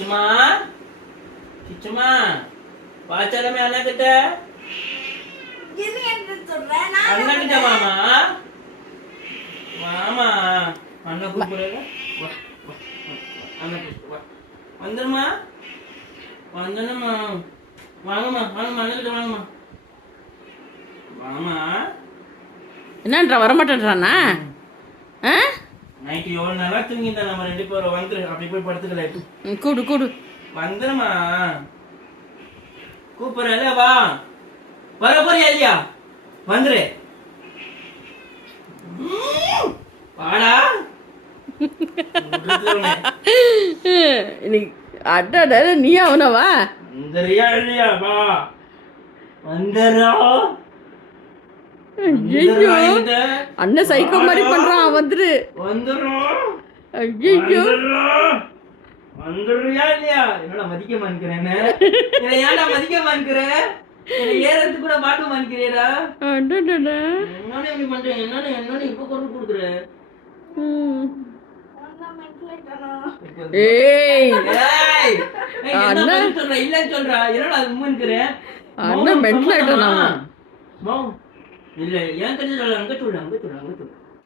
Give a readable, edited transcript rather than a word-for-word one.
கிச்சுமா கிச்சுமா பாச்சாலமே அண்ணா கிட்ட அண்ணா கிட்ட மாமா மாமா அண்ணா கூப்பிடுறேன் அண்ணா கூப்பிட்டு வா வந்துருமா வந்துடுமா வாங்கம்மா வாங்கம்மா அண்ணா கிட்ட வாங்கம்மா வாங்கம்மா என்னன்றா வரமாட்டேன்றானா? நைட்டு எவ்வளோ நல்லா தூங்கிட்டேன். நம்ம 2 பேரும் வந்துரு அப்படி போய் படுத்துக்கல. கூடு கூடு வந்துருமா கூப்பிடுறல வா வர போறியா இல்லையா வந்துரு வாடா இன்னைக்கு அட நீ அவனவா வந்துறியா இல்லையா வா வந்துடுறா. ஐயோ அண்ணன் சைக்கோ மாதிரி பண்றான். வந்துரு வந்துடுறோம். ஐயோ வந்துடுறியா இல்லையா? என்னடா மதிக்க மாட்டேங்கிறேன். ஏன்டா மதிக்க மாட்டேங்கிறேன்? ஏறதுக்கு கூட பார்க்க மாட்டேங்கிறேடா. என்னன்னு இப்படி பண்றேன்? என்னன்னு இப்ப குரல் கொடுக்குற? ஏய் என்ன சொல்ற? இல்லன்னு சொல்றா. என்னடா அது உண்மைங்கிறேன்? அண்ணன் மென்டல் ஆயிட்டானா? இல்ல ஏன் கண்ணு அங்க சொல்லு அங்க சொல்லு அங்க சொல்லு